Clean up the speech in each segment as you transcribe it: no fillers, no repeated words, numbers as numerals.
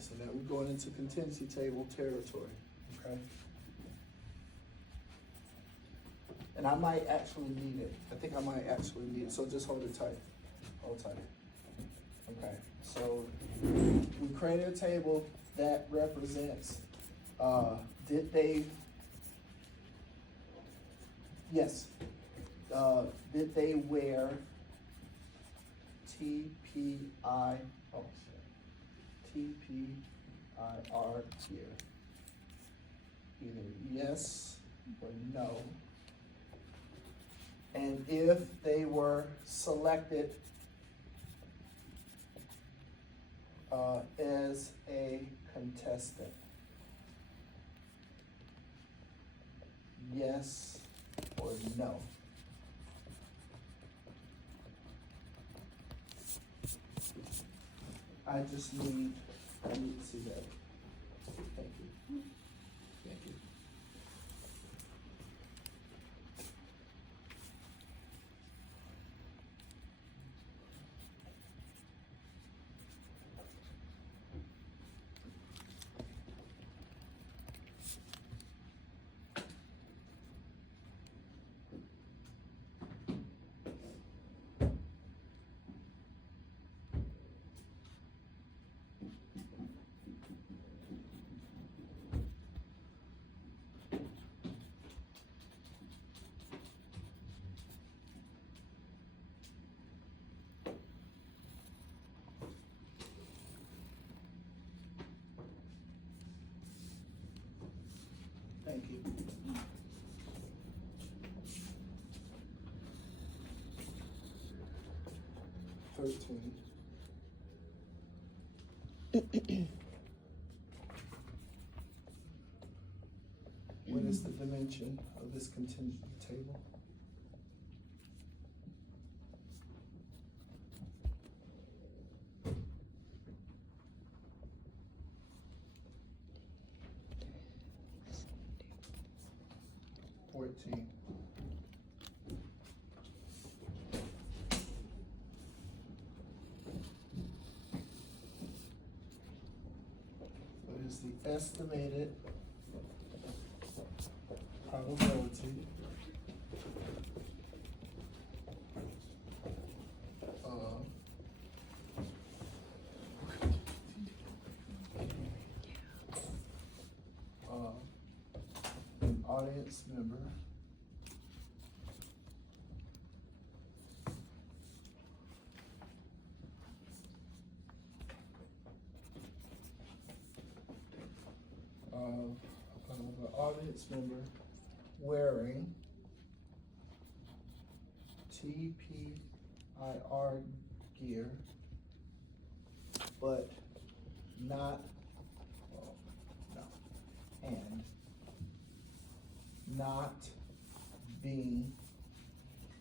so now we're going into contingency table territory, okay? And I might actually need it. I think I might actually need it, so just hold it tight. Hold tight. Okay, so we created a table that represents, did they, yes, did they wear TPI, oh shit, TPIR gear? Either yes or no. And if they were selected as a contestant, yes or no? I need to see that. Thank you. Thank you. Thank you. What is the dimension of this contingent table? What is the estimated probability of an audience member wearing TPIR gear, but not, well, no, and not being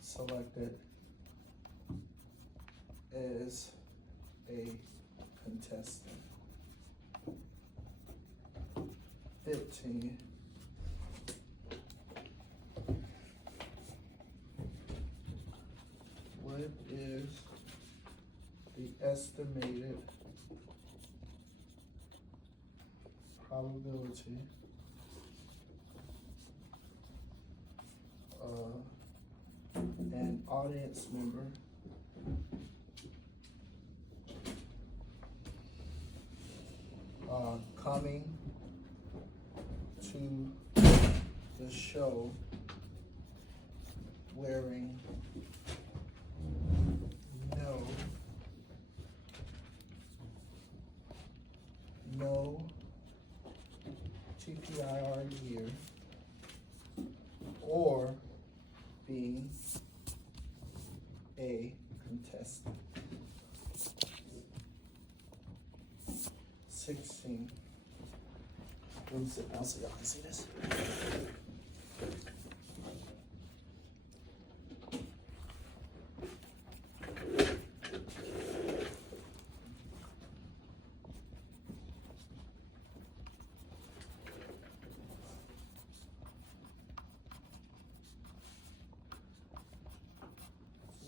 selected as a contestant. 15. What is the estimated probability of an audience member coming to the show wearing no TPIR gear or being a contestant. 16. Let me sit down so y'all can see this.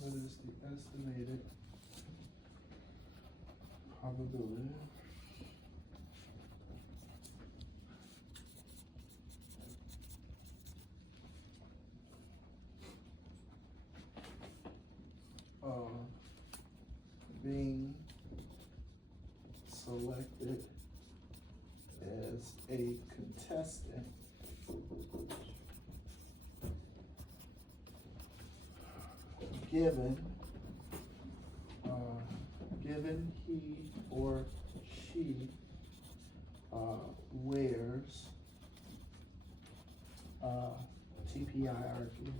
What is the estimated probability contestant given he or she wears TPIRG.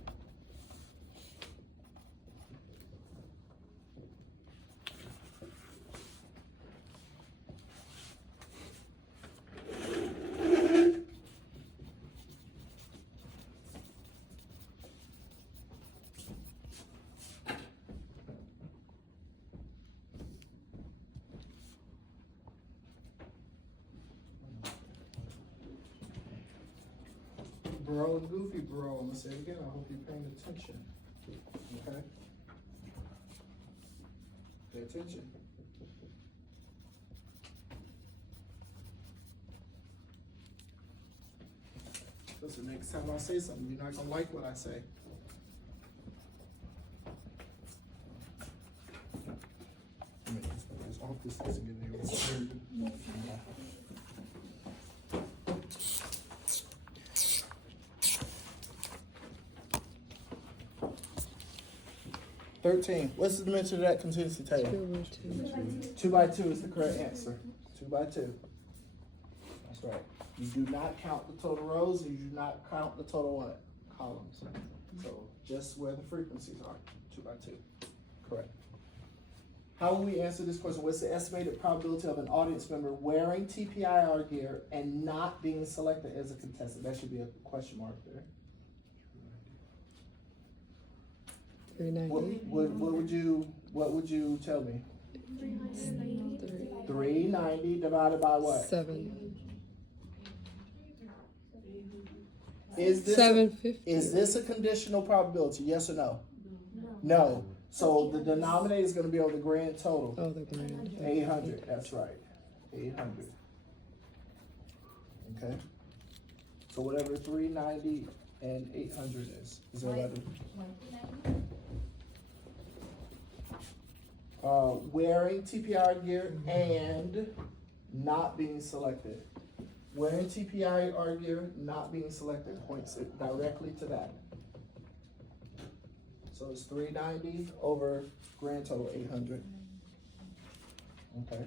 Bro and Goofy Bro, I'm gonna say it again, I hope you're paying attention. Okay? Pay attention. Because the next time I say something, you're not gonna like what I say. This office doesn't get any. 13. What's the dimension of that contingency table? 2 by 2 is the correct answer. 2 by 2. That's right. You do not count the total rows, and you do not count the total what? Columns. So just where the frequencies are. 2 by 2. Correct. How will we answer this question? What's the estimated probability of an audience member wearing TPIR gear and not being selected as a contestant? That should be a question mark there. 390. What would you tell me? 390 divided by what? 7. Is this 750. Is this a conditional probability? Yes or no? No. So the denominator is going to be over the grand total. Oh, the grand. 800. That's right. 800. Okay. So whatever 390 and 800 is that 11? Wearing TPIR gear and not being selected. Wearing TPIR gear, not being selected, points it directly to that. So it's 390 over grand total 800. Okay.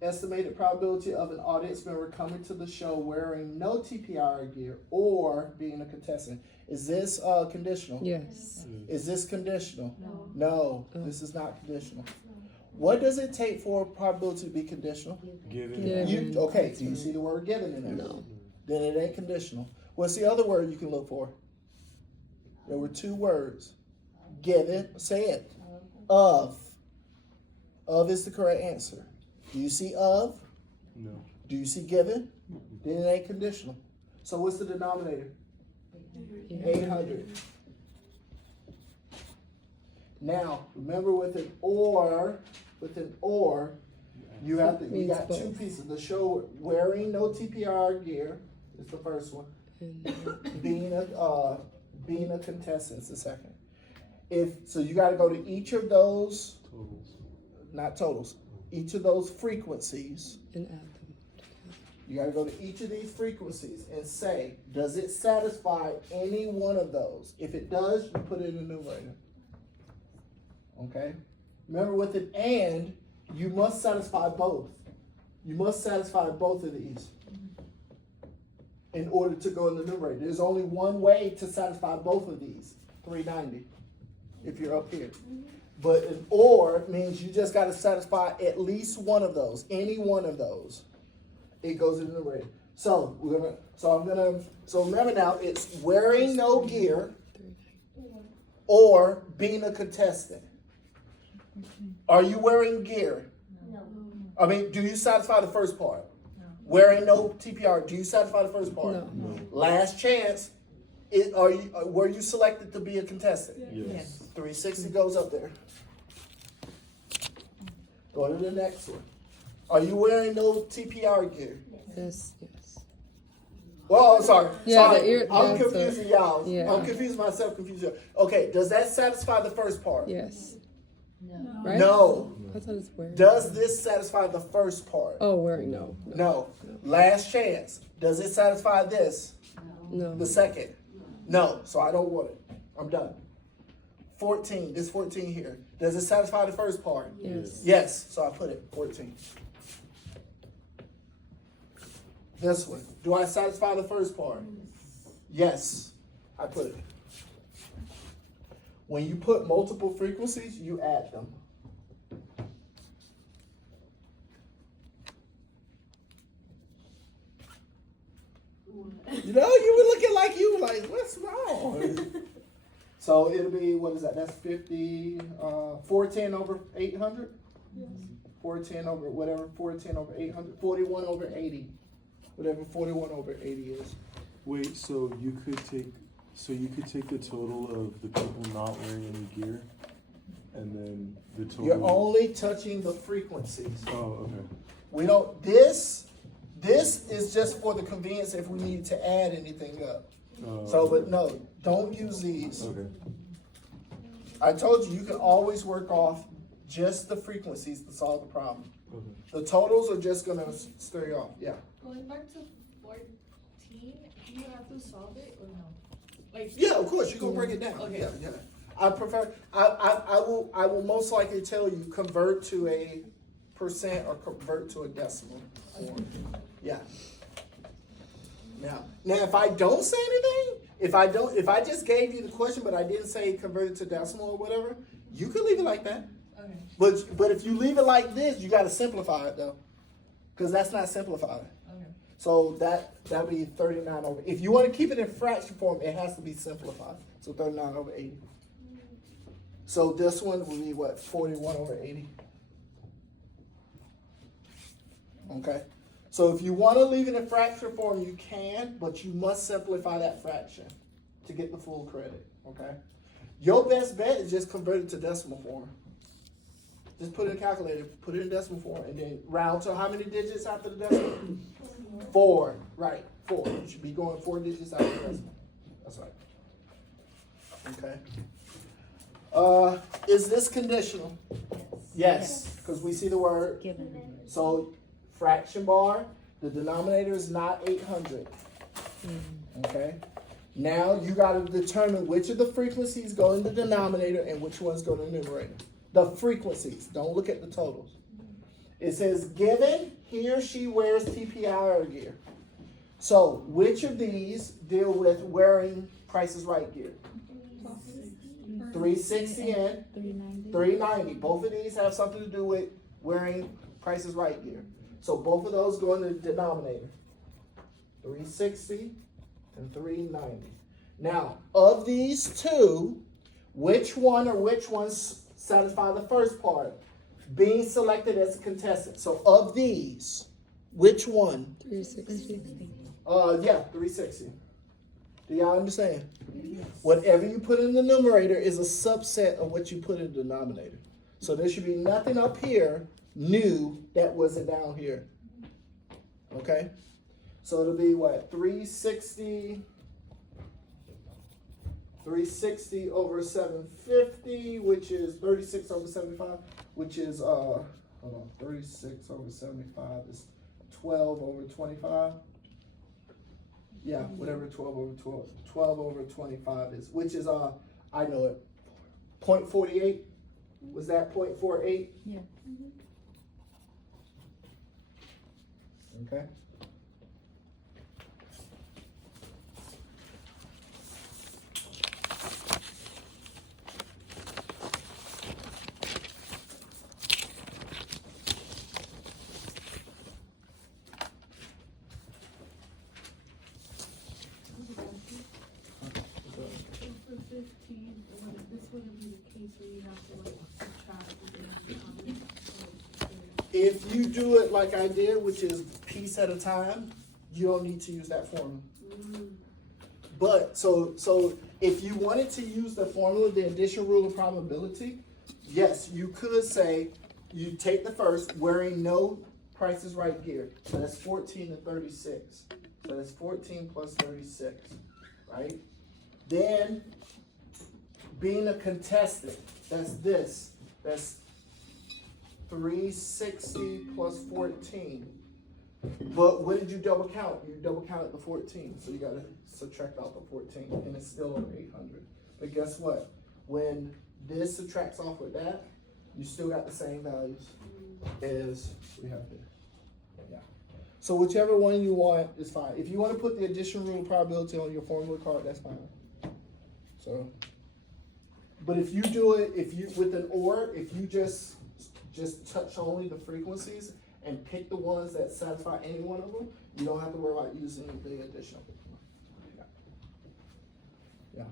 Estimated probability of an audience member coming to the show wearing no TPIR gear or being a contestant. Is this conditional? Yes. Is this conditional? No. No, this is not conditional. What does it take for a probability to be conditional? Given. Given. Okay, do you see the word given in there? No. Then it ain't conditional. What's the other word you can look for? There were 2 words. Given, say it. Of. Of is the correct answer. Do you see of? No. Do you see given? Then it ain't conditional. So what's the denominator? 800. Now, remember with an or, you got 2 pieces. The show wearing no TPR gear is the first one. Being a contestant is the second. So you got to go to each of those Totals. Not totals. Each of those frequencies. And add them. You got to go to each of these frequencies and say, does it satisfy any one of those? If it does, you put it in the numerator. Okay? Remember with an and, you must satisfy both. You must satisfy both of these in order to go in the numerator. There's only one way to satisfy both of these, 390, if you're up here. But an or means you just got to satisfy at least one of those, any one of those. It goes in the numerator. So remember now, it's wearing no gear or being a contestant. Are you wearing gear? No. I mean, do you satisfy the first part? No. Wearing no TPR, do you satisfy the first part? No. Last chance, were you selected to be a contestant? Yes. 360 goes up there. Go to the next one. Are you wearing no TPR gear? Yes. Yes. Well, I'm sorry. Yeah, sorry. I'm that's confusing y'all. yeah. I'm confusing myself, confusing y'all. Okay, does that satisfy the first part? Yes. No. Right? No. I thought it's wearing. Does this satisfy the first part? Oh, wearing, no. No. Last chance. Does it satisfy this? No. The second? No. So I don't want it. I'm done. 14. This 14 here. Does it satisfy the first part? Yes. Yes. So I put it 14. This one. Do I satisfy the first part? Yes. I put it. When you put multiple frequencies, you add them. You know, you were looking like you were like, what's wrong? So it'll be, what is that? That's 50, 410 over 800? 410 over whatever, 410 over 800, 41 over 80. Whatever 41 over 80 is. Wait, so you could take the total of the people not wearing any gear, and then the total. You're only touching the frequencies. Oh, okay. We don't, this is just for the convenience if we need to add anything up. So, but no, don't use these. Okay. I told you, you can always work off just the frequencies to solve the problem. Okay. The totals are just gonna stir you off, yeah. Going back to 14, do you have to solve it or no? Like, Yeah, of course, you can break it down, Okay. yeah. I prefer, I will most likely tell you, convert to a percent or convert to a decimal form. Yeah. Now, if I don't say anything, if I just gave you the question, but I didn't say convert it to decimal or whatever, you could leave it like that. okay, But if you leave it like this, you gotta simplify it though. Cause that's not simplified. okay. So that'd be 39 over, if you wanna keep it in fraction form, it has to be simplified. So 39 over 80. So this one will be what, 41 over 80? Okay. So if you wanna leave it in fraction form, you can, but you must simplify that fraction to get the full credit, okay? Your best bet is just convert it to decimal form. Just put it in a calculator, put it in decimal form, and then round to how many digits after the decimal? 4, right, 4. You should be going 4 digits after the decimal. That's right. Okay. Is this conditional? Yes, because we see the word. Given. So fraction bar, the denominator is not 800. Okay? Now you gotta determine which of the frequencies go in the denominator and which ones go in the numerator. The frequencies, don't look at the totals. It says, given he or she wears TPI gear. So which of these deal with wearing Price is Right gear? 360 and 390. Both of these have something to do with wearing Price is Right gear. So both of those go in the denominator. 360 and 390. Now, of these two, which one or which ones satisfy the first part? Being selected as a contestant. So of these, which one? 360. 360. Do y'all understand? Whatever you put in the numerator is a subset of what you put in the denominator. So there should be nothing up here new that wasn't down here. Okay? So it'll be what? 360 over 750, which is 36 over 75, which is, 36 over 75 is 12 over 25. Yeah, whatever 12 over 25 is, which is, I know it, 0.48. Was that 0.48? Yeah. Okay. For 15, this wouldn't be the case where you have to like subtract within the If you do it like I did, which is piece at a time, you don't need to use that formula. But so if you wanted to use the formula, the addition rule of probability, yes, you could say you take the first wearing no Price is Right gear. So that's 14 to 36. So that's 14 plus 36, right? Then being a contestant, that's this. That's 360 plus 14. But what did you double count? You double counted the 14, so you gotta subtract out the 14, and it's still over 800. But guess what? When this subtracts off with that, you still got the same values as we have here. Yeah. So whichever one you want is fine. If you want to put the addition rule of probability on your formula card, that's fine. So, but if you do it, if you with an or, if you just touch only the frequencies and pick the ones that satisfy any one of them, you don't have to worry about using the addition. Yeah.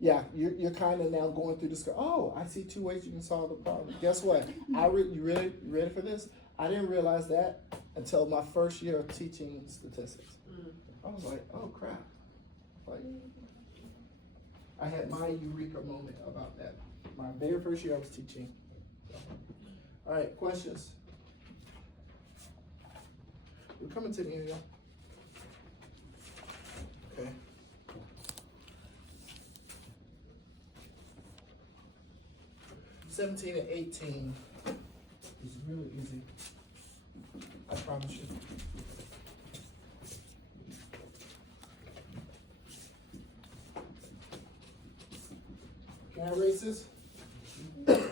Yeah, you're kind of now going through this. Oh, I see two ways you can solve the problem. Guess what? You ready for this? I didn't realize that until my first year of teaching statistics. I was like, oh crap! Like, I had my eureka moment about that. My very first year I was teaching. All right, questions? We're coming to the end, y'all. Okay. (17) and 18 is really easy. I promise you. Can I erase this? Okay.